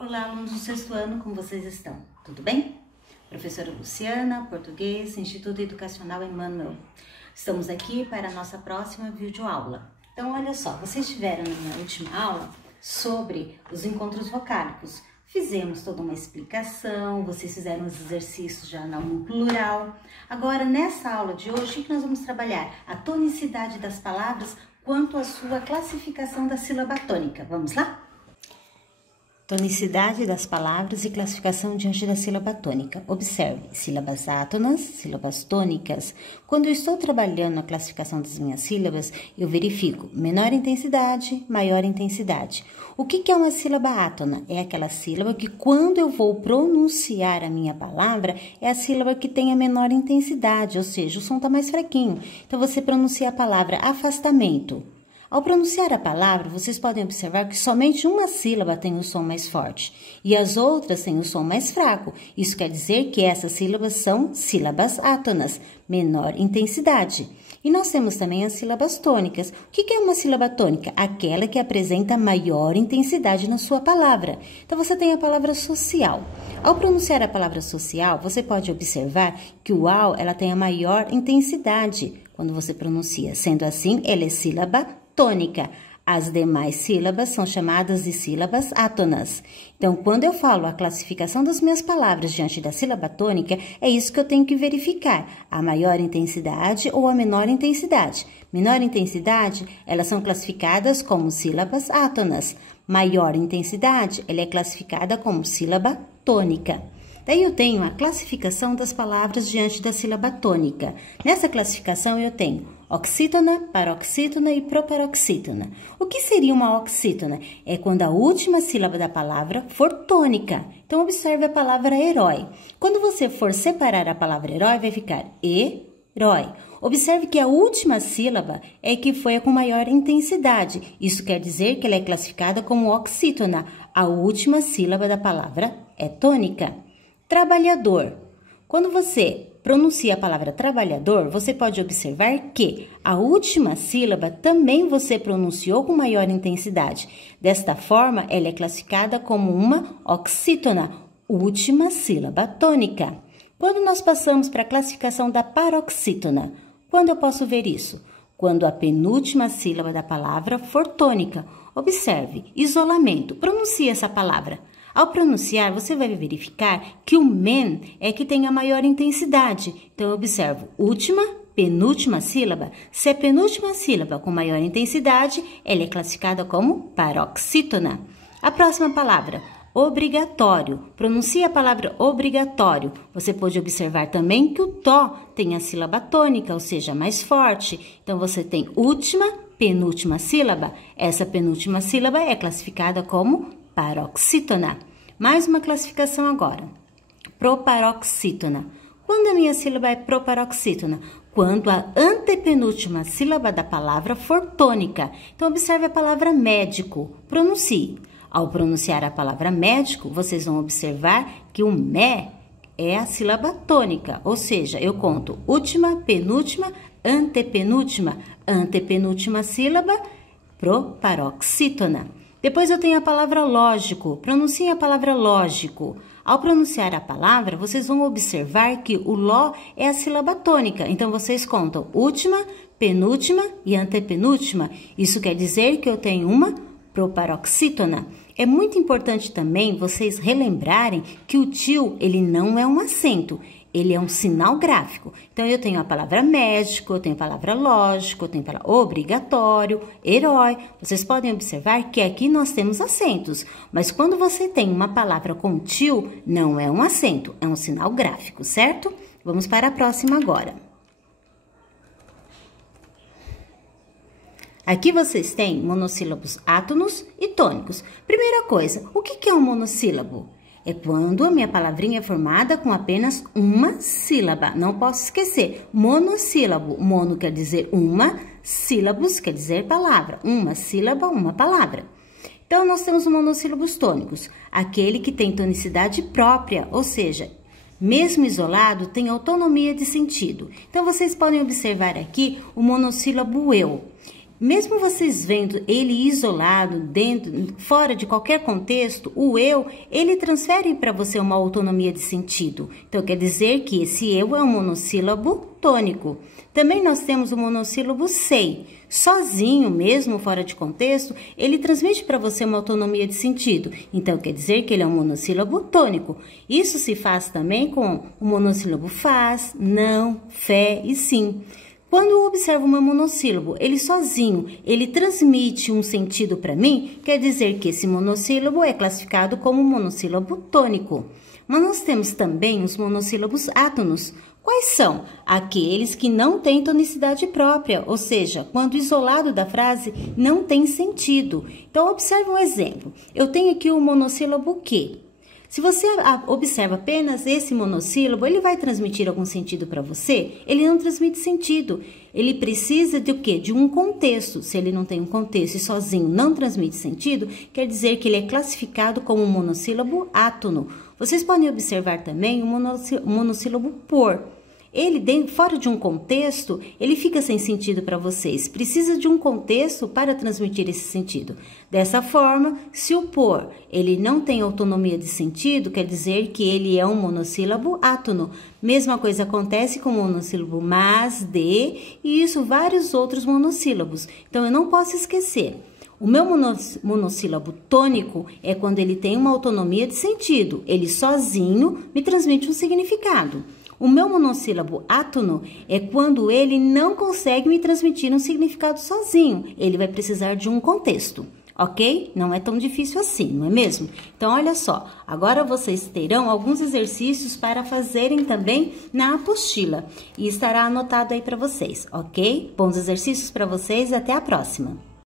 Olá, alunos do sexto ano, como vocês estão? Tudo bem? Professora Luciana, Português, Instituto Educacional Emmanuel. Estamos aqui para a nossa próxima videoaula. Então, olha só, vocês tiveram na última aula sobre os encontros vocálicos. Fizemos toda uma explicação, vocês fizeram os exercícios já no plural. Agora, nessa aula de hoje, o que nós vamos trabalhar? A tonicidade das palavras quanto à sua classificação da sílaba tônica. Vamos lá? Tonicidade das palavras e classificação diante da sílaba tônica. Observe, sílabas átonas, sílabas tônicas. Quando eu estou trabalhando a classificação das minhas sílabas, eu verifico menor intensidade, maior intensidade. O que é uma sílaba átona? É aquela sílaba que quando eu vou pronunciar a minha palavra, é a sílaba que tem a menor intensidade, ou seja, o som está mais fraquinho. Então, você pronuncia a palavra afastamento. Ao pronunciar a palavra, vocês podem observar que somente uma sílaba tem o som mais forte e as outras têm o som mais fraco. Isso quer dizer que essas sílabas são sílabas átonas, menor intensidade. E nós temos também as sílabas tônicas. O que é uma sílaba tônica? Aquela que apresenta maior intensidade na sua palavra. Então, você tem a palavra social. Ao pronunciar a palavra social, você pode observar que o AU ela tem a maior intensidade quando você pronuncia. Sendo assim, ela é sílaba tônica. As demais sílabas são chamadas de sílabas átonas. Então, quando eu falo a classificação das minhas palavras diante da sílaba tônica, é isso que eu tenho que verificar, a maior intensidade ou a menor intensidade. Menor intensidade, elas são classificadas como sílabas átonas. Maior intensidade, ela é classificada como sílaba tônica. Daí eu tenho a classificação das palavras diante da sílaba tônica. Nessa classificação eu tenho oxítona, paroxítona e proparoxítona. O que seria uma oxítona? É quando a última sílaba da palavra for tônica. Então, observe a palavra herói. Quando você for separar a palavra herói, vai ficar herói. Observe que a última sílaba é que foi com maior intensidade. Isso quer dizer que ela é classificada como oxítona. A última sílaba da palavra é tônica. Trabalhador. Quando você pronuncia a palavra trabalhador, você pode observar que a última sílaba também você pronunciou com maior intensidade. Desta forma, ela é classificada como uma oxítona, última sílaba tônica. Quando nós passamos para a classificação da paroxítona, quando eu posso ver isso? Quando a penúltima sílaba da palavra for tônica. Observe, isolamento. Pronuncie essa palavra. Ao pronunciar, você vai verificar que o men é que tem a maior intensidade. Então, eu observo última, penúltima sílaba. Se é penúltima sílaba com maior intensidade, ela é classificada como paroxítona. A próxima palavra, obrigatório. Pronuncie a palavra obrigatório. Você pode observar também que o tó tem a sílaba tônica, ou seja, mais forte. Então, você tem última, penúltima sílaba. Essa penúltima sílaba é classificada como paroxítona. Mais uma classificação agora. Proparoxítona. Quando a minha sílaba é proparoxítona? Quando a antepenúltima sílaba da palavra for tônica. Então, observe a palavra médico. Pronuncie. Ao pronunciar a palavra médico, vocês vão observar que o mé é a sílaba tônica. Ou seja, eu conto última, penúltima, antepenúltima sílaba, proparoxítona. Depois eu tenho a palavra lógico. Pronunciem a palavra lógico. Ao pronunciar a palavra, vocês vão observar que o ló é a sílaba tônica. Então, vocês contam última, penúltima e antepenúltima. Isso quer dizer que eu tenho uma proparoxítona. É muito importante também vocês relembrarem que o tio, ele não é um acento. Ele é um sinal gráfico. Então, eu tenho a palavra médico, eu tenho a palavra lógico, eu tenho a palavra obrigatório, herói. Vocês podem observar que aqui nós temos acentos. Mas quando você tem uma palavra com tio, não é um acento, é um sinal gráfico, certo? Vamos para a próxima agora. Aqui vocês têm monossílabos átonos e tônicos. Primeira coisa, o que é um monossílabo? É quando a minha palavrinha é formada com apenas uma sílaba. Não posso esquecer. Monossílabo. Mono quer dizer uma, sílabos quer dizer palavra. Uma sílaba, uma palavra. Então, nós temos os monossílabos tônicos. Aquele que tem tonicidade própria, ou seja, mesmo isolado, tem autonomia de sentido. Então, vocês podem observar aqui o monossílabo eu. Mesmo vocês vendo ele isolado, fora de qualquer contexto, o eu, ele transfere para você uma autonomia de sentido. Então, quer dizer que esse eu é um monossílabo tônico. Também nós temos o monossílabo sei. Sozinho, mesmo fora de contexto, ele transmite para você uma autonomia de sentido. Então, quer dizer que ele é um monossílabo tônico. Isso se faz também com o monossílabo faz, não, fé e sim. Quando eu observo o meu monossílabo, ele sozinho, ele transmite um sentido para mim, quer dizer que esse monossílabo é classificado como monossílabo tônico. Mas nós temos também os monossílabos átonos. Quais são? Aqueles que não têm tonicidade própria, ou seja, quando isolado da frase não tem sentido. Então, observe um exemplo. Eu tenho aqui o monossílabo que. Se você observa apenas esse monossílabo, ele vai transmitir algum sentido para você? Ele não transmite sentido. Ele precisa de o quê? De um contexto. Se ele não tem um contexto e sozinho não transmite sentido, quer dizer que ele é classificado como um monossílabo átono. Vocês podem observar também o monossílabo por. Ele, fora de um contexto, ele fica sem sentido para vocês. Precisa de um contexto para transmitir esse sentido. Dessa forma, se o por, ele não tem autonomia de sentido, quer dizer que ele é um monossílabo átono. Mesma coisa acontece com o monossílabo mas, de, e isso vários outros monossílabos. Então, eu não posso esquecer. O meu monossílabo tônico é quando ele tem uma autonomia de sentido. Ele sozinho me transmite um significado. O meu monossílabo átono é quando ele não consegue me transmitir um significado sozinho. Ele vai precisar de um contexto, ok? Não é tão difícil assim, não é mesmo? Então, olha só. Agora vocês terão alguns exercícios para fazerem também na apostila. E estará anotado aí para vocês, ok? Bons exercícios para vocês e até a próxima.